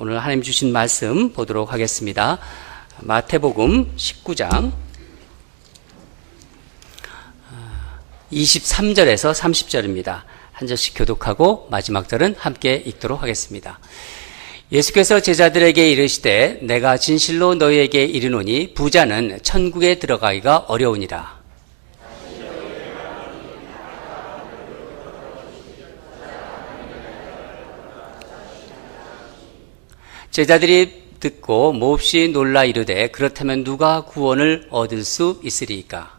오늘 하나님 주신 말씀 보도록 하겠습니다. 마태복음 19장 23절에서 30절입니다. 한 절씩 교독하고 마지막 절은 함께 읽도록 하겠습니다. 예수께서 제자들에게 이르시되 내가 진실로 너희에게 이르노니 부자는 천국에 들어가기가 어려우니라. 제자들이 듣고 몹시 놀라 이르되 그렇다면 누가 구원을 얻을 수 있으리이까?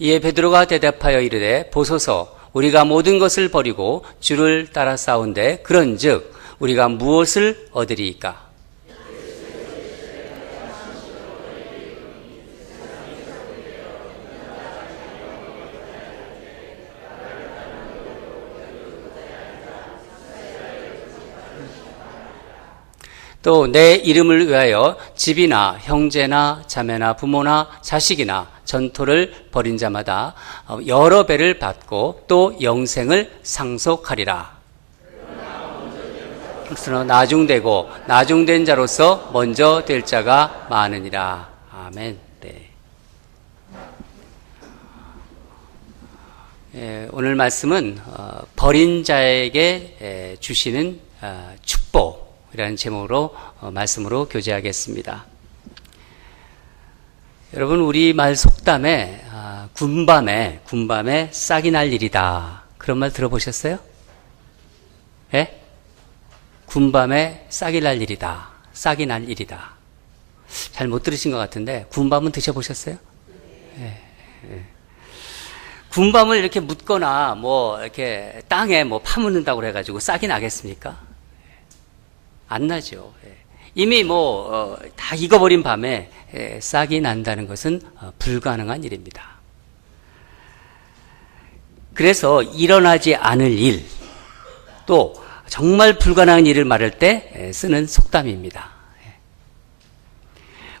이에 베드로가 대답하여 이르되 보소서 우리가 모든 것을 버리고 주를 따라 싸운데 그런즉 우리가 무엇을 얻으리이까? 또 내 이름을 위하여 집이나 형제나 자매나 부모나 자식이나 전토를 벌인 자마다 여러 배를 받고 또 영생을 상속하리라. 그러나 나중되고 나중된 자로서 먼저 될 자가 많으니라. 아멘. 네. 오늘 말씀은 버린 자에게 주시는 축복이라는 제목으로 말씀으로 교제하겠습니다. 여러분, 우리말 속담에 군밤에 싹이 날 일이다, 그런 말 들어보셨어요? 예? 군밤에 싹이 날 일이다, 싹이 날 일이다. 잘 못 들으신 것 같은데 군밤은 드셔보셨어요? 예. 군밤을 이렇게 묻거나 이렇게 땅에 파묻는다고 그래가지고 싹이 나겠습니까? 안 나죠. 이미 다 익어버린 밤에 싹이 난다는 것은 불가능한 일입니다. 그래서 일어나지 않을 일, 또 정말 불가능한 일을 말할 때 쓰는 속담입니다.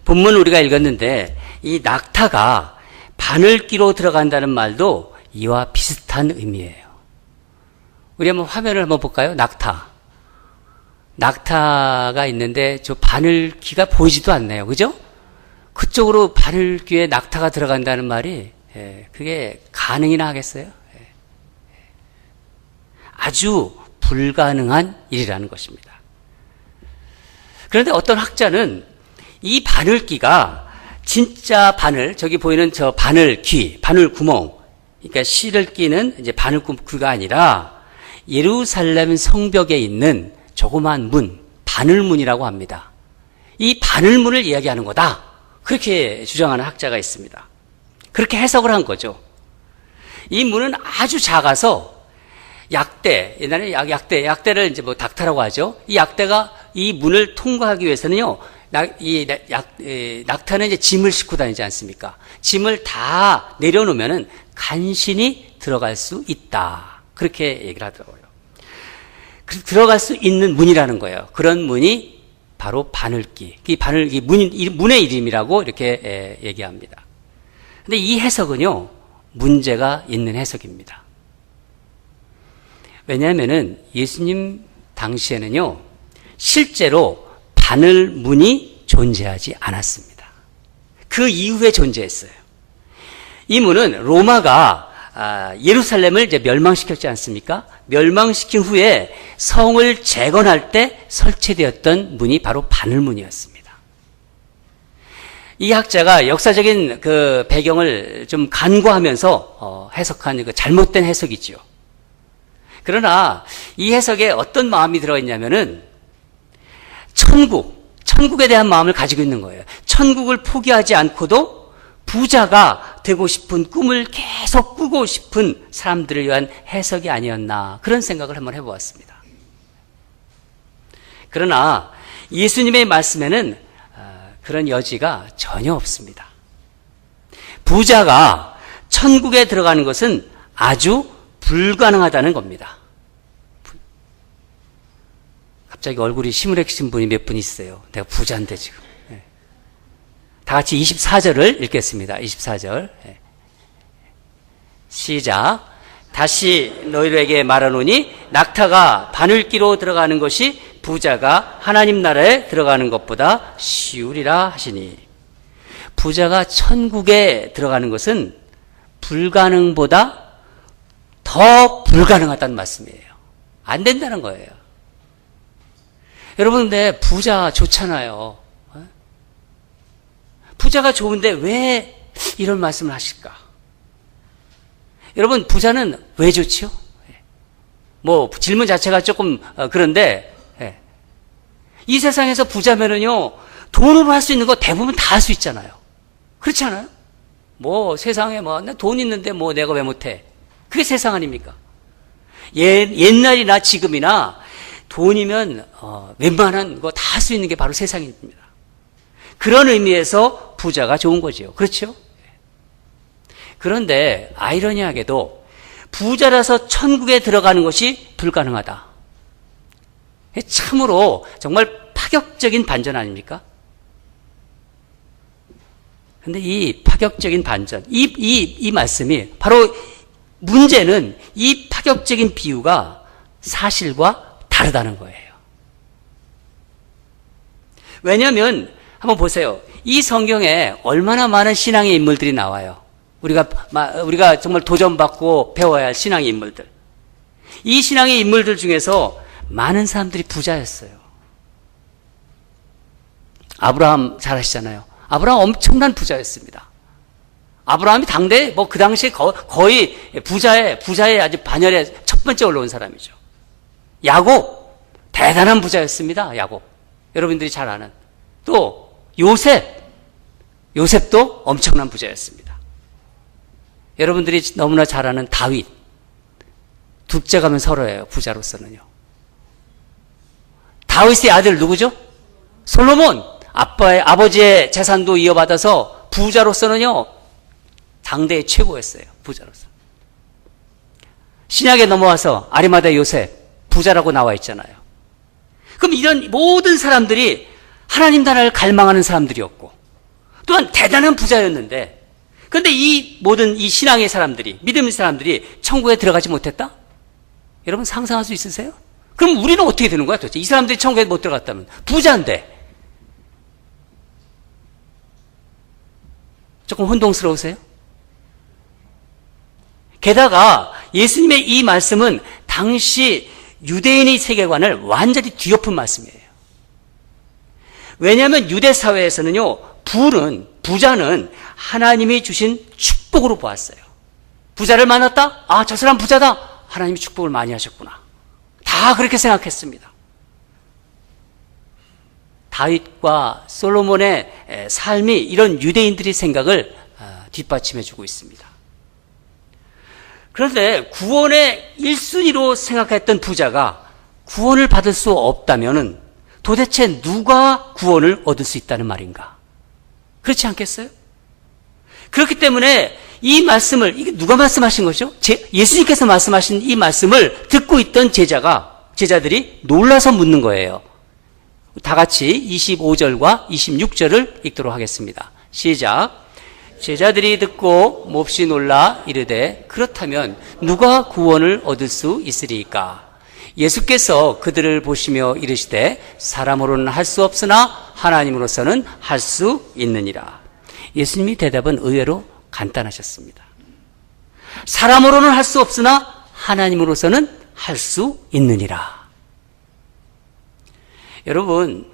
본문 우리가 읽었는데 이 낙타가 바늘기로 들어간다는 말도 이와 비슷한 의미예요. 우리 한번 화면을 한번 볼까요? 낙타가 있는데 저 바늘귀가 보이지도 않네요. 그죠? 그쪽으로 바늘귀에 낙타가 들어간다는 말이 그게 가능이나 하겠어요? 아주 불가능한 일이라는 것입니다. 그런데 어떤 학자는 이 바늘귀가 진짜 바늘, 저기 보이는 저 바늘귀, 바늘구멍, 그러니까 실을 끼는 이제 바늘구가 아니라 예루살렘 성벽에 있는 조그만 문, 바늘문이라고 합니다. 이 바늘문을 이야기하는 거다, 그렇게 주장하는 학자가 있습니다. 그렇게 해석을 한 거죠. 이 문은 아주 작아서 약대, 옛날에 약대를 이제 닥터라고 하죠. 이 약대가 이 문을 통과하기 위해서는요, 낙타는 이제 짐을 싣고 다니지 않습니까? 짐을 다 내려놓으면은 간신히 들어갈 수 있다, 그렇게 얘기를 하더라고요. 들어갈 수 있는 문이라는 거예요. 그런 문이 바로 바늘귀. 이 문의 이름이라고 이렇게 얘기합니다. 근데 이 해석은요, 문제가 있는 해석입니다. 왜냐하면은 예수님 당시에는요, 실제로 바늘문이 존재하지 않았습니다. 그 이후에 존재했어요. 이 문은 로마가 예루살렘을 이제 멸망시켰지 않습니까? 멸망시킨 후에 성을 재건할 때 설치되었던 문이 바로 바늘문이었습니다. 이 학자가 역사적인 그 배경을 좀 간과하면서 해석한 그 잘못된 해석이지요. 그러나 이 해석에 어떤 마음이 들어있냐면은 천국에 대한 마음을 가지고 있는 거예요. 천국을 포기하지 않고도 부자가 되고 싶은 꿈을 계속 꾸고 싶은 사람들을 위한 해석이 아니었나, 그런 생각을 한번 해보았습니다. 그러나 예수님의 말씀에는 그런 여지가 전혀 없습니다. 부자가 천국에 들어가는 것은 아주 불가능하다는 겁니다. 갑자기 얼굴이 시무룩해진 분이 몇 분 있어요. 내가 부자인데 지금. 다 같이 24절을 읽겠습니다. 24절. 시작. 다시 너희에게 말하노니 낙타가 바늘기로 들어가는 것이 부자가 하나님 나라에 들어가는 것보다 쉬우리라 하시니. 부자가 천국에 들어가는 것은 불가능보다 더 불가능하다는 말씀이에요. 안 된다는 거예요. 여러분, 근데 부자 좋잖아요. 부자가 좋은데 왜 이런 말씀을 하실까? 여러분, 부자는 왜 좋죠? 뭐 질문 자체가 조금 그런데 이 세상에서 부자면은요, 돈으로 할 수 있는 거 대부분 다 할 수 있잖아요. 그렇지 않아요? 뭐 세상에 뭐 돈 있는데 뭐 내가 왜 못해? 그게 세상 아닙니까? 옛날이나 지금이나 돈이면 웬만한 거 다 할 수 있는 게 바로 세상입니다. 그런 의미에서 부자가 좋은 거죠. 그렇죠? 그런데 아이러니하게도 부자라서 천국에 들어가는 것이 불가능하다. 참으로 정말 파격적인 반전 아닙니까? 그런데 이 파격적인 반전, 이 말씀이 바로 문제는 이 파격적인 비유가 사실과 다르다는 거예요. 왜냐하면 한번 보세요. 이 성경에 얼마나 많은 신앙의 인물들이 나와요. 우리가 정말 도전받고 배워야 할 신앙의 인물들. 이 신앙의 인물들 중에서 많은 사람들이 부자였어요. 아브라함 잘 아시잖아요. 아브라함 엄청난 부자였습니다. 아브라함이 당대 그 당시에 거의 부자의 아주 반열에 첫 번째 올라온 사람이죠. 야곱 대단한 부자였습니다. 야곱 여러분들이 잘 아는. 또 요셉도 엄청난 부자였습니다. 여러분들이 너무나 잘 아는 다윗 둘째 가면 서로예요. 부자로서는요. 다윗의 아들 누구죠? 솔로몬. 아버지의 재산도 이어받아서 부자로서는요, 당대의 최고였어요. 부자로서. 신약에 넘어와서 아리마다 요셉, 부자라고 나와 있잖아요. 그럼 이런 모든 사람들이 하나님 나라를 갈망하는 사람들이었고, 또한 대단한 부자였는데, 그런데 이 모든 이 신앙의 사람들이, 믿음의 사람들이 천국에 들어가지 못했다? 여러분 상상할 수 있으세요? 그럼 우리는 어떻게 되는 거야 도대체? 이 사람들이 천국에 못 들어갔다면. 부자인데. 조금 혼동스러우세요? 게다가 예수님의 이 말씀은 당시 유대인의 세계관을 완전히 뒤엎은 말씀이에요. 왜냐하면 유대 사회에서는요, 부자는 하나님이 주신 축복으로 보았어요. 부자를 만났다? 아, 저 사람 부자다. 하나님이 축복을 많이 하셨구나. 다 그렇게 생각했습니다. 다윗과 솔로몬의 삶이 이런 유대인들의 생각을 뒷받침해주고 있습니다. 그런데 구원의 1순위로 생각했던 부자가 구원을 받을 수 없다면 도대체 누가 구원을 얻을 수 있다는 말인가? 그렇지 않겠어요? 그렇기 때문에 이 말씀을, 이게 누가 말씀하신 거죠? 예수님께서 말씀하신 이 말씀을 듣고 있던 제자들이 놀라서 묻는 거예요. 다 같이 25절과 26절을 읽도록 하겠습니다. 시작. 제자들이 듣고 몹시 놀라 이르되 그렇다면 누가 구원을 얻을 수 있으리까? 예수께서 그들을 보시며 이르시되 사람으로는 할 수 없으나 하나님으로서는 할 수 있느니라. 예수님이 대답은 의외로 간단하셨습니다. 사람으로는 할 수 없으나 하나님으로서는 할 수 있느니라. 여러분,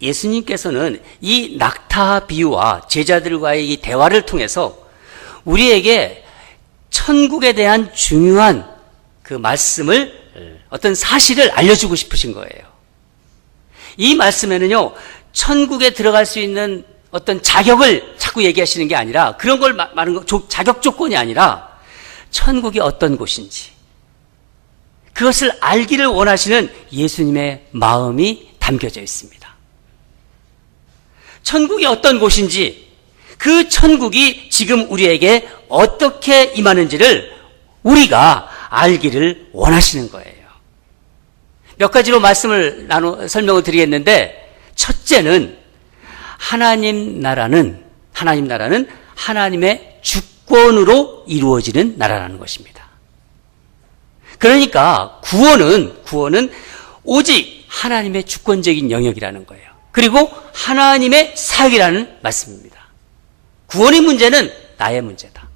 예수님께서는 이 낙타 비유와 제자들과의 이 대화를 통해서 우리에게 천국에 대한 중요한 그 말씀을, 어떤 사실을 알려주고 싶으신 거예요. 이 말씀에는요, 천국에 들어갈 수 있는 어떤 자격을 자꾸 얘기하시는 게 아니라, 그런 걸 말하는 거, 자격 조건이 아니라 천국이 어떤 곳인지, 그것을 알기를 원하시는 예수님의 마음이 담겨져 있습니다. 천국이 어떤 곳인지, 그 천국이 지금 우리에게 어떻게 임하는지를 우리가 알기를 원하시는 거예요. 몇 가지로 설명을 드리겠는데, 첫째는 하나님 나라는 하나님의 주권 주권으로 이루어지는 나라라는 것입니다. 그러니까 구원은 오직 하나님의 주권적인 영역이라는 거예요. 그리고 하나님의 사역이라는 말씀입니다. 구원의 문제는 나의 문제다.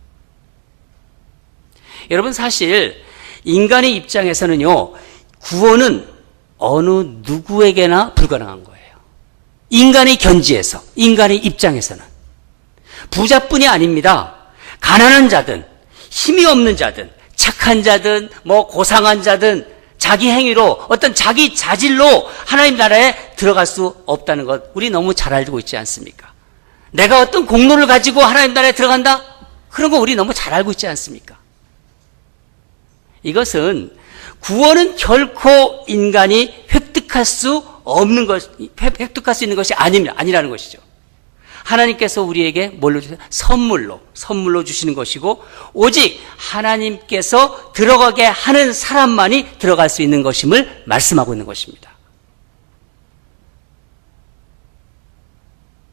여러분, 사실 인간의 입장에서는요, 구원은 어느 누구에게나 불가능한 거예요. 인간의 견지에서, 인간의 입장에서는. 부자뿐이 아닙니다. 가난한 자든, 힘이 없는 자든, 착한 자든, 고상한 자든, 자기 행위로, 어떤 자기 자질로 하나님 나라에 들어갈 수 없다는 것, 우리 너무 잘 알고 있지 않습니까? 내가 어떤 공로를 가지고 하나님 나라에 들어간다? 그런 거 우리 너무 잘 알고 있지 않습니까? 이것은 구원은 결코 인간이 획득할 수 있는 것이 아니라는 것이죠. 하나님께서 우리에게 뭘로 주세요? 선물로 주시는 것이고, 오직 하나님께서 들어가게 하는 사람만이 들어갈 수 있는 것임을 말씀하고 있는 것입니다.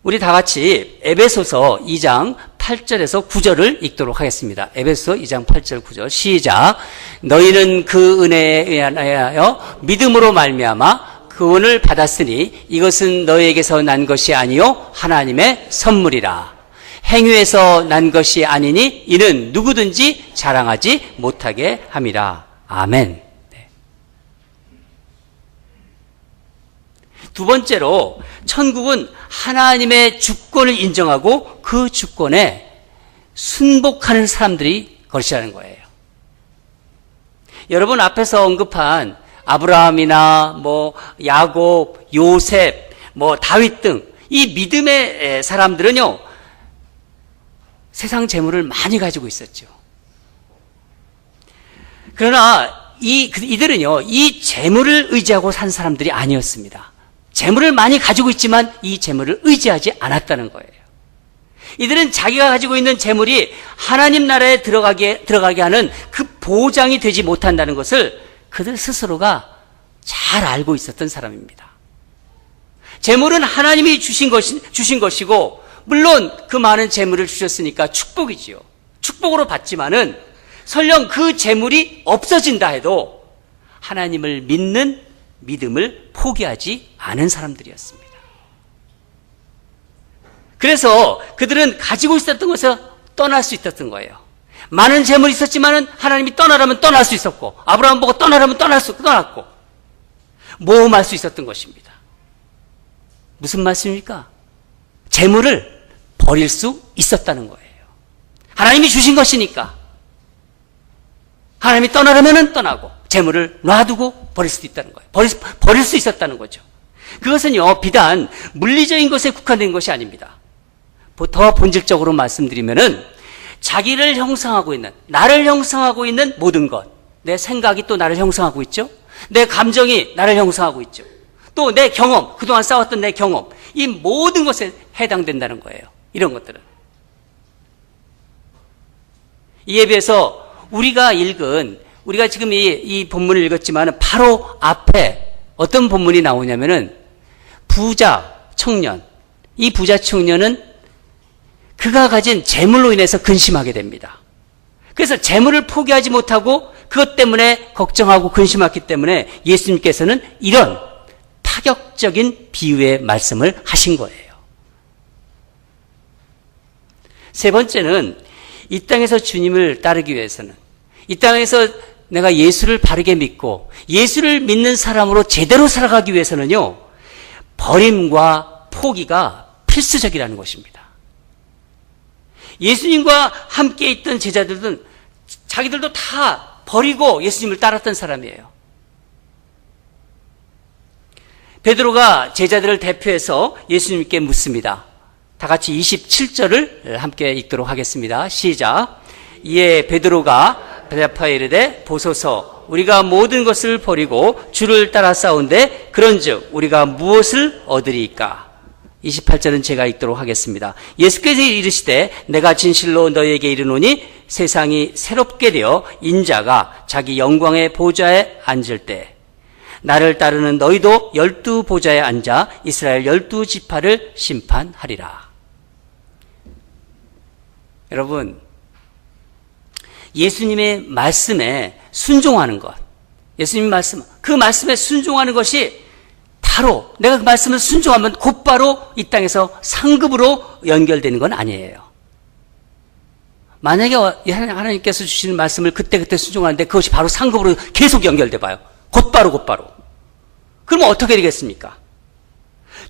우리 다 같이 에베소서 2장 8절에서 9절을 읽도록 하겠습니다. 에베소서 2장 8절 9절 시작. 너희는 그 은혜에 의하여 믿음으로 말미암아 구원을 받았으니 이것은 너희에게서 난 것이 아니요 하나님의 선물이라. 행위에서 난 것이 아니니 이는 누구든지 자랑하지 못하게 함이라. 아멘. 네. 두 번째로 천국은 하나님의 주권을 인정하고 그 주권에 순복하는 사람들이 것이라는 거예요. 여러분 앞에서 언급한 아브라함이나 야곱, 요셉, 다윗 등 이 믿음의 사람들은요, 세상 재물을 많이 가지고 있었죠. 그러나 이들은요, 이 재물을 의지하고 산 사람들이 아니었습니다. 재물을 많이 가지고 있지만 이 재물을 의지하지 않았다는 거예요. 이들은 자기가 가지고 있는 재물이 하나님 나라에 들어가게 하는 그 보장이 되지 못한다는 것을 그들 스스로가 잘 알고 있었던 사람입니다. 재물은 하나님이 주신 것이고, 물론 그 많은 재물을 주셨으니까 축복이지요. 축복으로 받지만은 설령 그 재물이 없어진다 해도 하나님을 믿는 믿음을 포기하지 않은 사람들이었습니다. 그래서 그들은 가지고 있었던 것을 떠날 수 있었던 거예요. 많은 재물이 있었지만은 하나님이 떠나라면 떠날 수 있었고, 아브라함 보고 떠나라면 떠났고, 모험할 수 있었던 것입니다. 무슨 말씀입니까? 재물을 버릴 수 있었다는 거예요. 하나님이 주신 것이니까. 하나님이 떠나라면 떠나고, 재물을 놔두고 버릴 수도 있다는 거예요. 버릴 수 있었다는 거죠. 그것은요, 비단 물리적인 것에 국한된 것이 아닙니다. 더 본질적으로 말씀드리면은, 자기를 형성하고 있는, 나를 형성하고 있는 모든 것, 내 생각이 또 나를 형성하고 있죠. 내 감정이 나를 형성하고 있죠. 또 내 경험, 그동안 쌓았던 내 경험, 이 모든 것에 해당된다는 거예요. 이런 것들은. 이에 비해서 우리가 지금 이 본문을 읽었지만 바로 앞에 어떤 본문이 나오냐면은 부자 청년, 이 부자 청년은 그가 가진 재물로 인해서 근심하게 됩니다. 그래서 재물을 포기하지 못하고 그것 때문에 걱정하고 근심했기 때문에 예수님께서는 이런 파격적인 비유의 말씀을 하신 거예요. 세 번째는 이 땅에서 주님을 따르기 위해서는, 이 땅에서 내가 예수를 바르게 믿고 예수를 믿는 사람으로 제대로 살아가기 위해서는요, 버림과 포기가 필수적이라는 것입니다. 예수님과 함께 있던 제자들은 자기들도 다 버리고 예수님을 따랐던 사람이에요. 베드로가 제자들을 대표해서 예수님께 묻습니다. 다 같이 27절을 함께 읽도록 하겠습니다. 시작. 이에 베드로가 대답하여 이르되 보소서, 우리가 모든 것을 버리고 주를 따라 싸운데 그런즉 우리가 무엇을 얻으리이까? 28절은 제가 읽도록 하겠습니다. 예수께서 이르시되 내가 진실로 너희에게 이르노니 세상이 새롭게 되어 인자가 자기 영광의 보좌에 앉을 때 나를 따르는 너희도 12 보좌에 앉아 이스라엘 12 지파를 심판하리라. 여러분, 예수님의 말씀에 순종하는 것, 예수님 말씀, 그 말씀에 순종하는 것이 바로 내가 그 말씀을 순종하면 곧바로 이 땅에서 상급으로 연결되는 건 아니에요. 만약에 하나님께서 주시는 말씀을 그때그때 순종하는데 그것이 바로 상급으로 계속 연결돼 봐요. 곧바로. 그러면 어떻게 되겠습니까?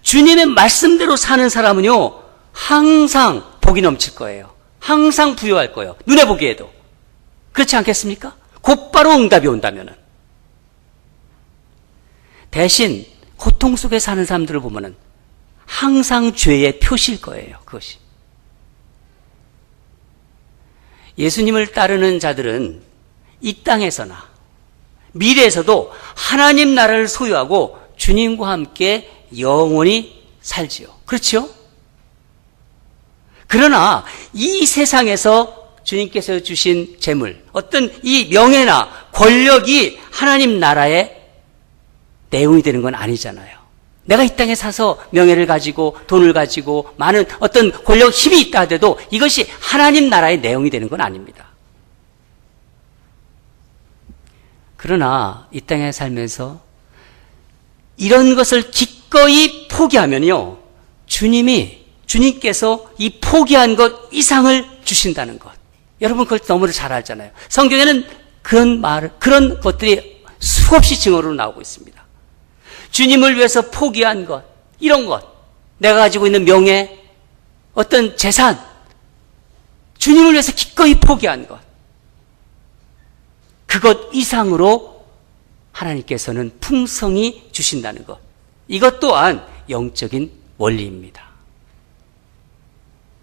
주님의 말씀대로 사는 사람은요, 항상 복이 넘칠 거예요. 항상 부유할 거예요. 눈에 보기에도. 그렇지 않겠습니까? 곧바로 응답이 온다면은. 대신 고통 속에 사는 사람들을 보면은 항상 죄의 표시일 거예요. 그것이. 예수님을 따르는 자들은 이 땅에서나 미래에서도 하나님 나라를 소유하고 주님과 함께 영원히 살지요. 그렇죠? 그러나 이 세상에서 주님께서 주신 재물, 어떤 이 명예나 권력이 하나님 나라의 내용이 되는 건 아니잖아요. 내가 이 땅에 사서 명예를 가지고 돈을 가지고 많은 어떤 권력, 힘이 있다 하더라도 이것이 하나님 나라의 내용이 되는 건 아닙니다. 그러나 이 땅에 살면서 이런 것을 기꺼이 포기하면요, 주님께서 이 포기한 것 이상을 주신다는 것. 여러분 그걸 너무 잘 알잖아요. 성경에는 그런 것들이 수없이 증거로 나오고 있습니다. 주님을 위해서 포기한 것, 이런 것, 내가 가지고 있는 명예, 어떤 재산, 주님을 위해서 기꺼이 포기한 것, 그것 이상으로 하나님께서는 풍성히 주신다는 것. 이것 또한 영적인 원리입니다.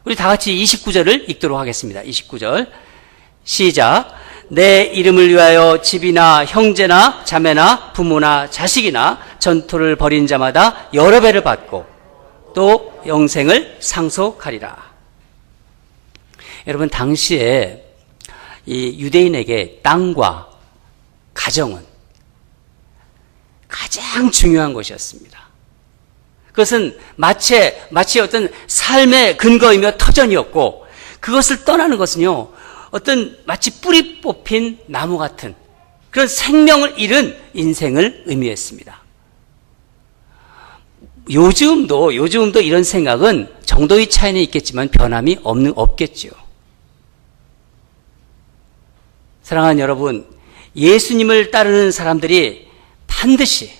우리 다 같이 29절을 읽도록 하겠습니다. 29절 시작. 내 이름을 위하여 집이나 형제나 자매나 부모나 자식이나 전토를 벌인 자마다 여러 배를 받고 또 영생을 상속하리라. 여러분 당시에 이 유대인에게 땅과 가정은 가장 중요한 것이었습니다. 그것은 마치 어떤 삶의 근거이며 터전이었고, 그것을 떠나는 것은요, 어떤 마치 뿌리 뽑힌 나무 같은 그런 생명을 잃은 인생을 의미했습니다. 요즘도 이런 생각은 정도의 차이는 있겠지만 변함이 없겠지요. 사랑하는 여러분, 예수님을 따르는 사람들이 반드시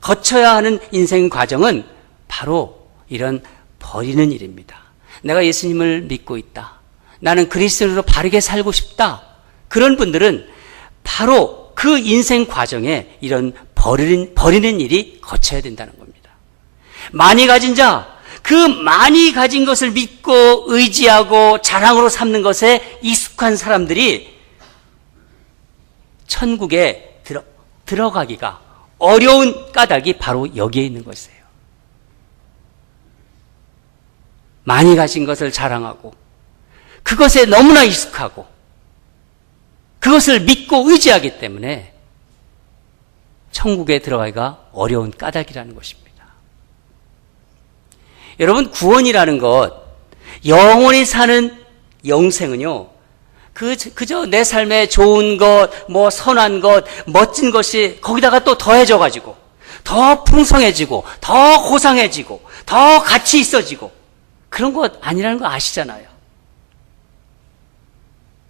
거쳐야 하는 인생 과정은 바로 이런 버리는 일입니다. 내가 예수님을 믿고 있다. 나는 그리스도인으로 바르게 살고 싶다. 그런 분들은 바로 그 인생 과정에 이런 버리는 일이 거쳐야 된다는 겁니다. 많이 가진 자, 그 많이 가진 것을 믿고 의지하고 자랑으로 삼는 것에 익숙한 사람들이 천국에 들어가기가 어려운 까닭이 바로 여기에 있는 것이에요. 많이 가진 것을 자랑하고 그것에 너무나 익숙하고 그것을 믿고 의지하기 때문에 천국에 들어가기가 어려운 까닭이라는 것입니다. 여러분, 구원이라는 것, 영원히 사는 영생은요, 그저 내 삶에 좋은 것, 뭐 선한 것, 멋진 것이 거기다가 또 더해져가지고 더 풍성해지고 더 고상해지고 더 가치 있어지고 그런 것 아니라는 거 아시잖아요.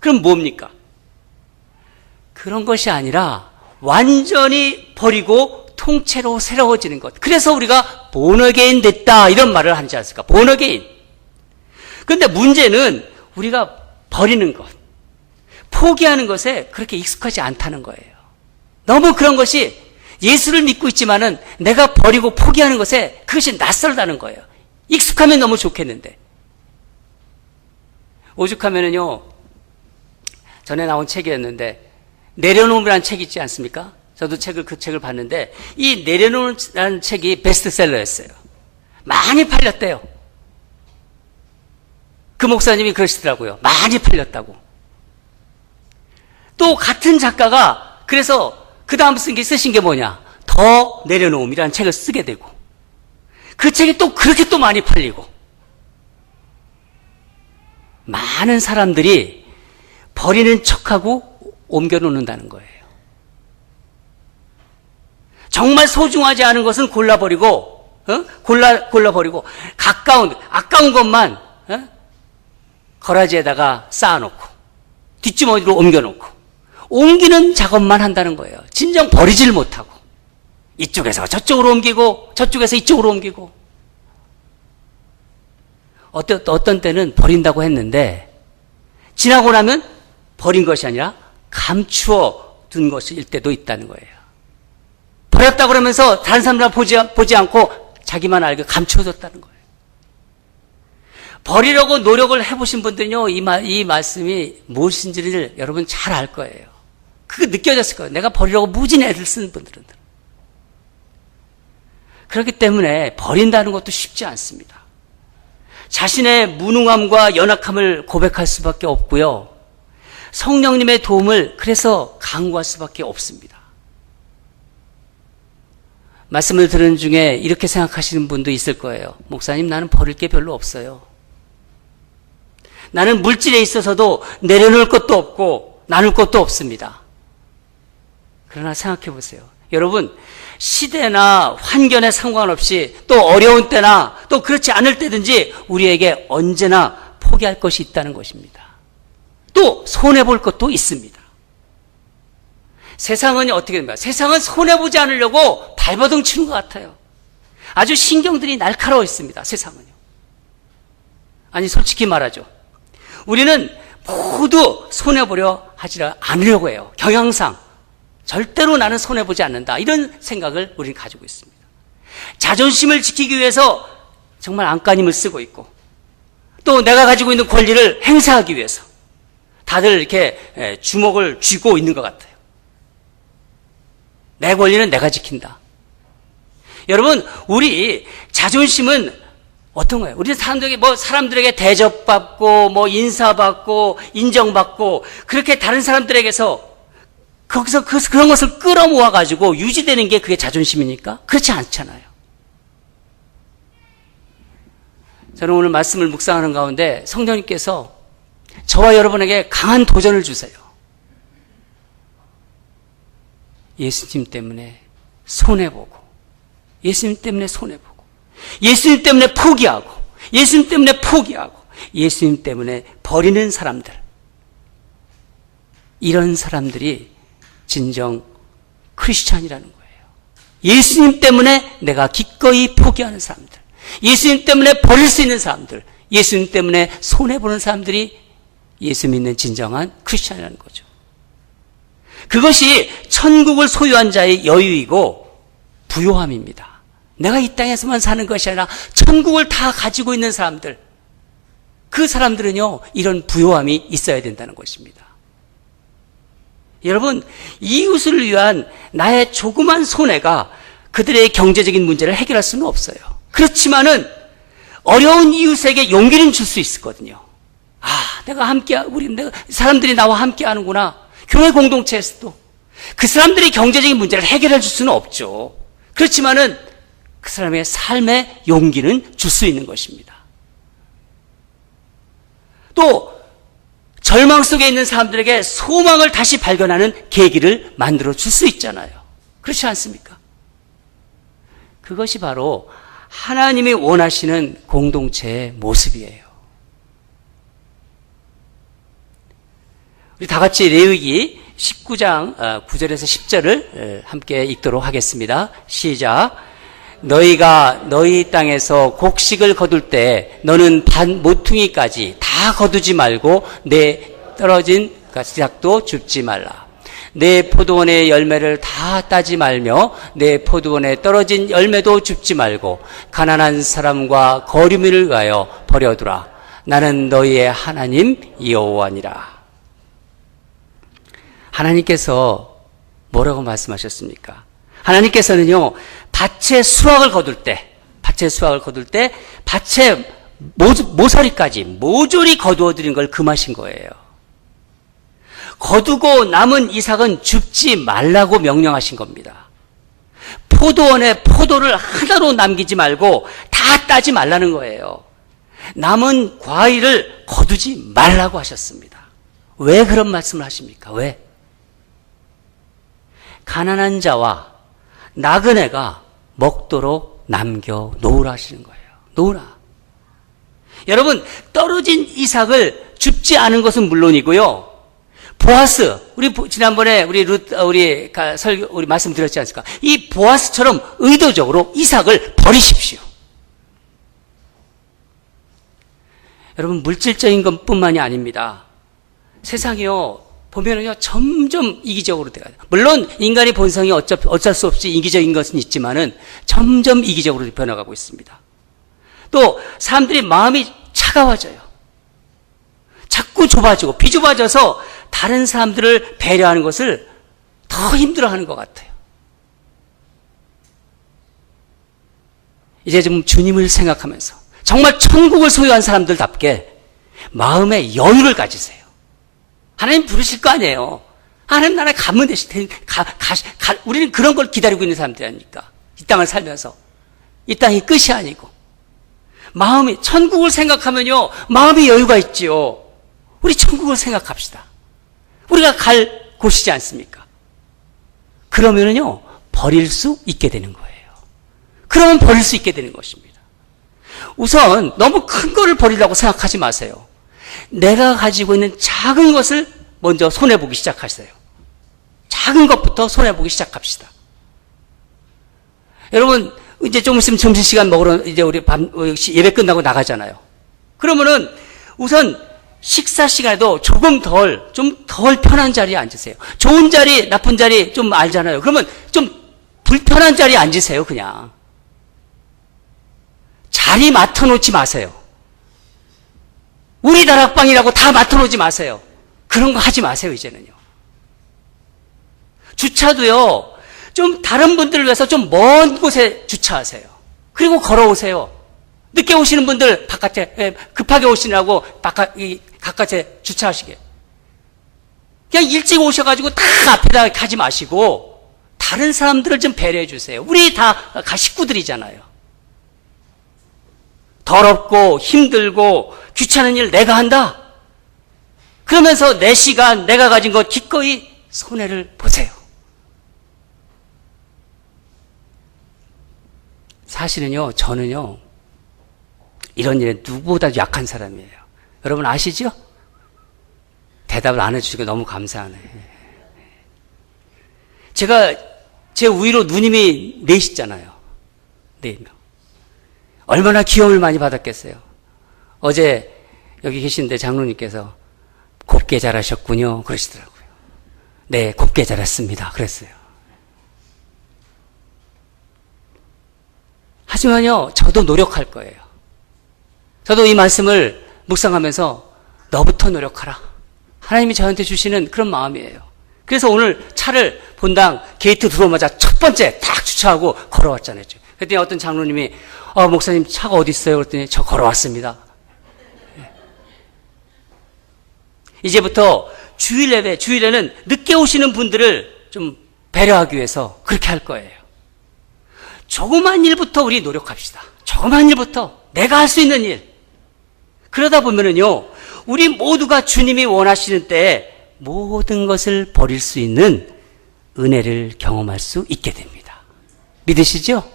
그럼 뭡니까? 그런 것이 아니라 완전히 버리고 통째로 새로워지는 것. 그래서 우리가 본어게인 됐다 이런 말을 하지 않습니까? 본어게인. 그런데 문제는 우리가 버리는 것, 포기하는 것에 그렇게 익숙하지 않다는 거예요. 너무 그런 것이 예수를 믿고 있지만은 내가 버리고 포기하는 것에 그것이 낯설다는 거예요. 익숙하면 너무 좋겠는데. 오죽하면은요, 전에 나온 책이었는데 내려놓음이라는 책이 있지 않습니까? 저도 그 책을 봤는데 이 내려놓음이라는 책이 베스트셀러였어요. 많이 팔렸대요. 그 목사님이 그러시더라고요. 많이 팔렸다고. 또 같은 작가가 그래서 그 다음 쓰신 게 뭐냐? 더 내려놓음이라는 책을 쓰게 되고 그 책이 또 그렇게 또 많이 팔리고 많은 사람들이 버리는 척하고 옮겨놓는다는 거예요. 정말 소중하지 않은 것은 골라버리고, 골라버리고, 아까운 것만, 거라지에다가 쌓아놓고, 뒷주머니로 옮겨놓고, 옮기는 작업만 한다는 거예요. 진정 버리질 못하고, 이쪽에서 저쪽으로 옮기고, 저쪽에서 이쪽으로 옮기고, 어떤 때는 버린다고 했는데, 지나고 나면 버린 것이 아니라 감추어 둔 것일 때도 있다는 거예요. 버렸다 그러면서 다른 사람들 보지 않고 자기만 알게 감춰뒀다는 거예요. 버리려고 노력을 해보신 분들은요, 이 말씀이 무엇인지를 여러분 잘 알 거예요. 그게 느껴졌을 거예요. 내가 버리려고 무진 애를 쓰는 분들은. 그렇기 때문에 버린다는 것도 쉽지 않습니다. 자신의 무능함과 연약함을 고백할 수밖에 없고요. 성령님의 도움을 그래서 간구할 수밖에 없습니다. 말씀을 들은 중에 이렇게 생각하시는 분도 있을 거예요. 목사님, 나는 버릴 게 별로 없어요. 나는 물질에 있어서도 내려놓을 것도 없고 나눌 것도 없습니다. 그러나 생각해 보세요. 여러분, 시대나 환경에 상관없이 또 어려운 때나 또 그렇지 않을 때든지 우리에게 언제나 포기할 것이 있다는 것입니다. 또 손해볼 것도 있습니다. 세상은 어떻게 됩니까? 세상은 손해보지 않으려고 발버둥 치는 것 같아요. 아주 신경들이 날카로워 있습니다. 세상은요. 아니, 솔직히 말하죠. 우리는 모두 손해보려 하지 않으려고 해요. 경향상 절대로 나는 손해보지 않는다, 이런 생각을 우리는 가지고 있습니다. 자존심을 지키기 위해서 정말 안간힘을 쓰고 있고, 또 내가 가지고 있는 권리를 행사하기 위해서 다들 이렇게 주먹을 쥐고 있는 것 같아요. 내 권리는 내가 지킨다. 여러분, 우리 자존심은 어떤 거예요? 우리 사람들에게 대접받고, 인사받고, 인정받고, 그렇게 다른 사람들에게서 거기서 그런 것을 끌어모아가지고 유지되는 게 그게 자존심입니까? 그렇지 않잖아요. 저는 오늘 말씀을 묵상하는 가운데 성령님께서 저와 여러분에게 강한 도전을 주세요. 예수님 때문에 손해보고, 예수님 때문에 손해보고, 예수님 때문에 포기하고, 예수님 때문에 포기하고, 예수님 때문에 버리는 사람들, 이런 사람들이 진정 크리스찬이라는 거예요. 예수님 때문에 내가 기꺼이 포기하는 사람들, 예수님 때문에 버릴 수 있는 사람들, 예수님 때문에 손해보는 사람들이 예수 믿는 진정한 크리스찬이라는 거죠. 그것이 천국을 소유한 자의 여유이고 부요함입니다. 내가 이 땅에서만 사는 것이 아니라 천국을 다 가지고 있는 사람들, 그 사람들은요, 이런 부요함이 있어야 된다는 것입니다. 여러분, 이웃을 위한 나의 조그만 손해가 그들의 경제적인 문제를 해결할 수는 없어요. 그렇지만은 어려운 이웃에게 용기는 줄 수 있거든요. 사람들이 나와 함께 하는구나. 교회 공동체에서도 그 사람들이 경제적인 문제를 해결해 줄 수는 없죠. 그렇지만은 그 사람의 삶의 용기는 줄 수 있는 것입니다. 또 절망 속에 있는 사람들에게 소망을 다시 발견하는 계기를 만들어 줄 수 있잖아요. 그렇지 않습니까? 그것이 바로 하나님이 원하시는 공동체의 모습이에요. 우리 다 같이 레위기 19장 9절에서 10절을 함께 읽도록 하겠습니다. 시작. 너희가 너희 땅에서 곡식을 거둘 때 너는 반 모퉁이까지 다 거두지 말고 내 떨어진 씨앗도 줍지 말라. 내 포도원의 열매를 다 따지 말며 내 포도원에 떨어진 열매도 줍지 말고 가난한 사람과 거류민을 위하여 버려두라. 나는 너희의 하나님 여호와니라. 하나님께서 뭐라고 말씀하셨습니까? 하나님께서는요, 밭의 수확을 거둘 때 밭의 모서리까지 모조리 거두어들인 걸 금하신 거예요. 거두고 남은 이삭은 줍지 말라고 명령하신 겁니다. 포도원에 포도를 하나도 남기지 말고 다 따지 말라는 거예요. 남은 과일을 거두지 말라고 하셨습니다. 왜 그런 말씀을 하십니까? 왜? 가난한 자와 나그네가 먹도록 남겨 놓으라 하시는 거예요. 놓으라. 여러분, 떨어진 이삭을 줍지 않은 것은 물론이고요. 보아스, 우리 지난번에 우리 말씀드렸지 않습니까? 이 보아스처럼 의도적으로 이삭을 버리십시오. 여러분, 물질적인 것뿐만이 아닙니다. 세상이요, 보면은요, 점점 이기적으로 돼가요. 물론 인간의 본성이 어쩔 수 없이 이기적인 것은 있지만은 점점 이기적으로 변화가고 있습니다. 또 사람들이 마음이 차가워져요. 자꾸 좁아지고 비좁아져서 다른 사람들을 배려하는 것을 더 힘들어하는 것 같아요. 이제 좀 주님을 생각하면서 정말 천국을 소유한 사람들답게 마음의 여유를 가지세요. 하나님 부르실 거 아니에요. 하나님 나라에 가면 되실 우리는 그런 걸 기다리고 있는 사람들이 아닙니까? 이 땅을 살면서. 이 땅이 끝이 아니고. 마음이, 천국을 생각하면요, 마음의 여유가 있지요. 우리 천국을 생각합시다. 우리가 갈 곳이지 않습니까? 그러면은요, 버릴 수 있게 되는 거예요. 그러면 버릴 수 있게 되는 것입니다. 우선 너무 큰 거를 버리려고 생각하지 마세요. 내가 가지고 있는 작은 것을 먼저 손해보기 시작하세요. 작은 것부터 손해보기 시작합시다. 여러분, 이제 좀 있으면 점심시간 먹으러 이제 우리 예배 끝나고 나가잖아요. 그러면은 우선 식사 시간에도 좀 덜 편한 자리에 앉으세요. 좋은 자리, 나쁜 자리 좀 알잖아요. 그러면 좀 불편한 자리에 앉으세요, 그냥. 자리 맡아놓지 마세요. 우리 다락방이라고 다 맡아놓지 마세요. 그런 거 하지 마세요, 이제는요. 주차도요, 좀 다른 분들을 위해서 좀 먼 곳에 주차하세요. 그리고 걸어오세요. 늦게 오시는 분들 바깥에, 급하게 오시느라고 바깥에 주차하시게. 그냥 일찍 오셔가지고 다 앞에다 가지 마시고 다른 사람들을 좀 배려해 주세요. 우리 다 식구들이잖아요. 더럽고 힘들고 귀찮은 일 내가 한다. 그러면서 내 시간, 내가 가진 것 기꺼이 손해를 보세요. 사실은요, 저는요, 이런 일에 누구보다 약한 사람이에요. 여러분 아시죠? 대답을 안 해주시고 너무 감사하네. 제 위로 누님이 넷이잖아요. 4명. 얼마나 귀여움을 많이 받았겠어요. 어제 여기 계신데 장로님께서 곱게 자라셨군요. 그러시더라고요. 네, 곱게 자랐습니다. 그랬어요. 하지만요, 저도 노력할 거예요. 저도 이 말씀을 묵상하면서 너부터 노력하라. 하나님이 저한테 주시는 그런 마음이에요. 그래서 오늘 차를 본당 게이트 들어오자마자 첫 번째 딱 주차하고 걸어왔잖아요. 그랬더니 어떤 장로님이 목사님 차가 어디 있어요? 그랬더니 저 걸어왔습니다. 이제부터 주일에는 늦게 오시는 분들을 좀 배려하기 위해서 그렇게 할 거예요. 조그만 일부터 우리 노력합시다. 조그만 일부터 내가 할 수 있는 일. 그러다 보면은요, 우리 모두가 주님이 원하시는 때에 모든 것을 버릴 수 있는 은혜를 경험할 수 있게 됩니다. 믿으시죠?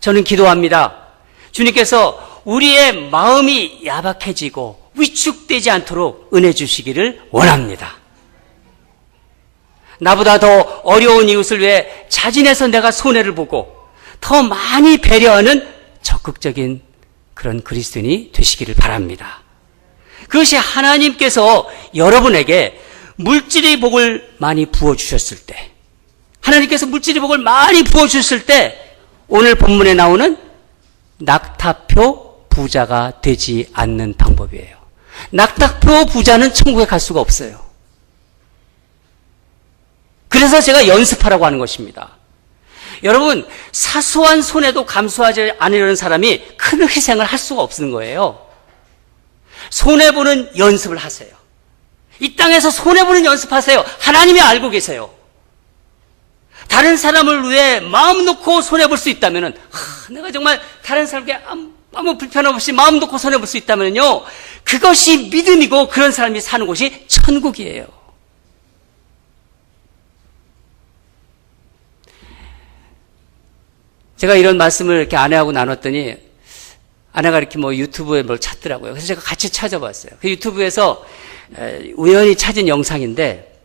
저는 기도합니다. 주님께서 우리의 마음이 야박해지고 위축되지 않도록 은혜 주시기를 원합니다. 나보다 더 어려운 이웃을 위해 자진해서 내가 손해를 보고 더 많이 배려하는 적극적인 그런 그리스도인이 되시기를 바랍니다. 그것이 하나님께서 여러분에게 물질의 복을 많이 부어주셨을 때, 하나님께서 물질의 복을 많이 부어주셨을 때 오늘 본문에 나오는 낙타표 부자가 되지 않는 방법이에요. 낙타표 부자는 천국에 갈 수가 없어요. 그래서 제가 연습하라고 하는 것입니다. 여러분, 사소한 손해도 감수하지 않으려는 사람이 큰 희생을 할 수가 없는 거예요. 손해보는 연습을 하세요. 이 땅에서 손해보는 연습하세요. 하나님이 알고 계세요. 다른 사람을 위해 마음 놓고 손해볼 수 있다면, 내가 정말 다른 사람에게 아무 불편함 없이 마음 놓고 손해볼 수 있다면요, 그것이 믿음이고 그런 사람이 사는 곳이 천국이에요. 제가 이런 말씀을 이렇게 아내하고 나눴더니 아내가 이렇게 뭐 유튜브에 뭘 찾더라고요. 그래서 제가 같이 찾아봤어요. 그 유튜브에서 우연히 찾은 영상인데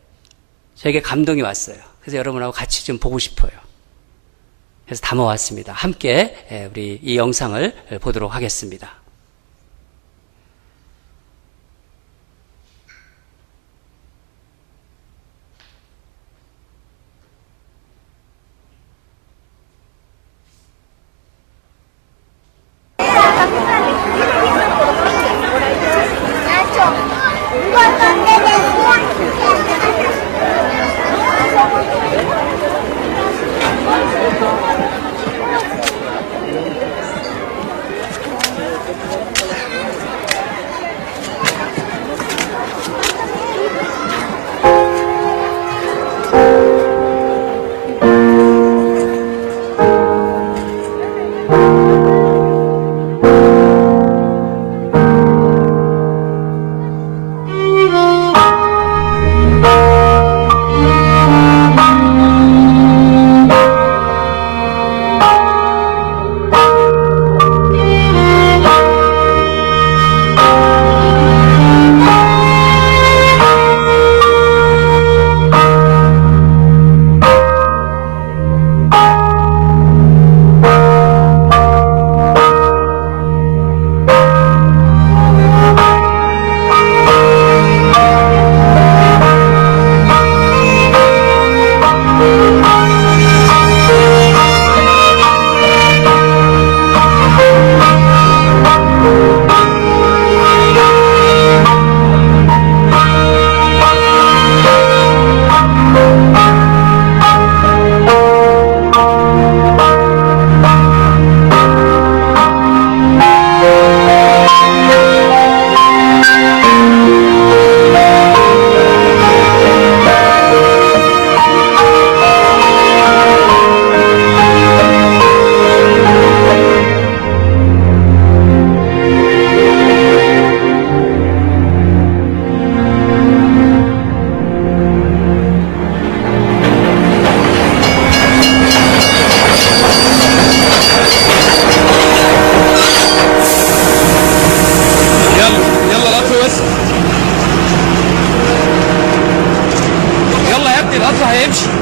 저에게 감동이 왔어요. 그래서 여러분하고 같이 좀 보고 싶어요. 그래서 담아왔습니다. 함께 우리 이 영상을 보도록 하겠습니다. القطر هيمشي.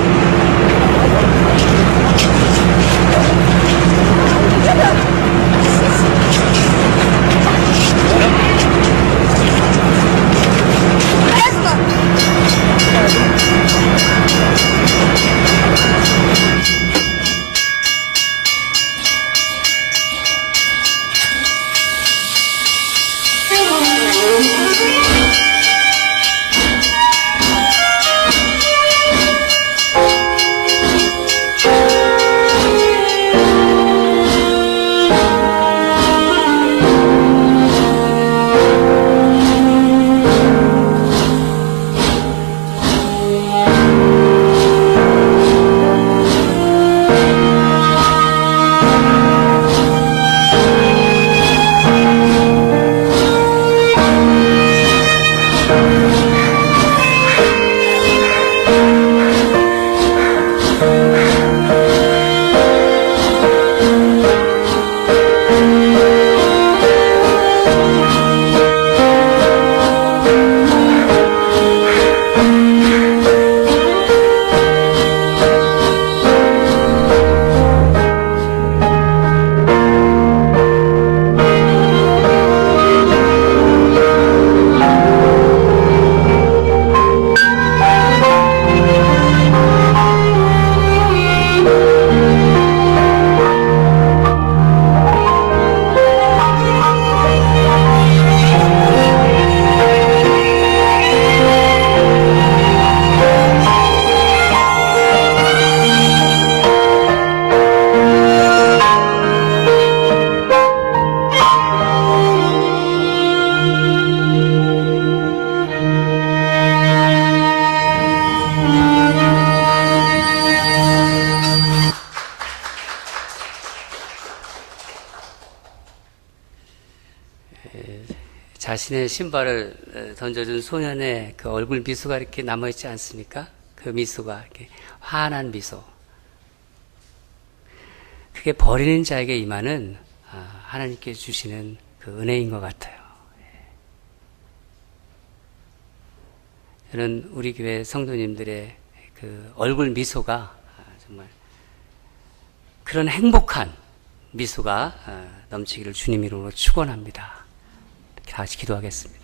자신의 신발을 던져준 소년의 그 얼굴 미소가 이렇게 남아있지 않습니까? 그 미소가 이렇게 환한 미소. 그게 버리는 자에게 임하는 하나님께 주시는 그 은혜인 것 같아요. 저는 우리 교회 성도님들의 그 얼굴 미소가 정말 그런 행복한 미소가 넘치기를 주님 이름으로 축원합니다. 다 같이 기도하겠습니다.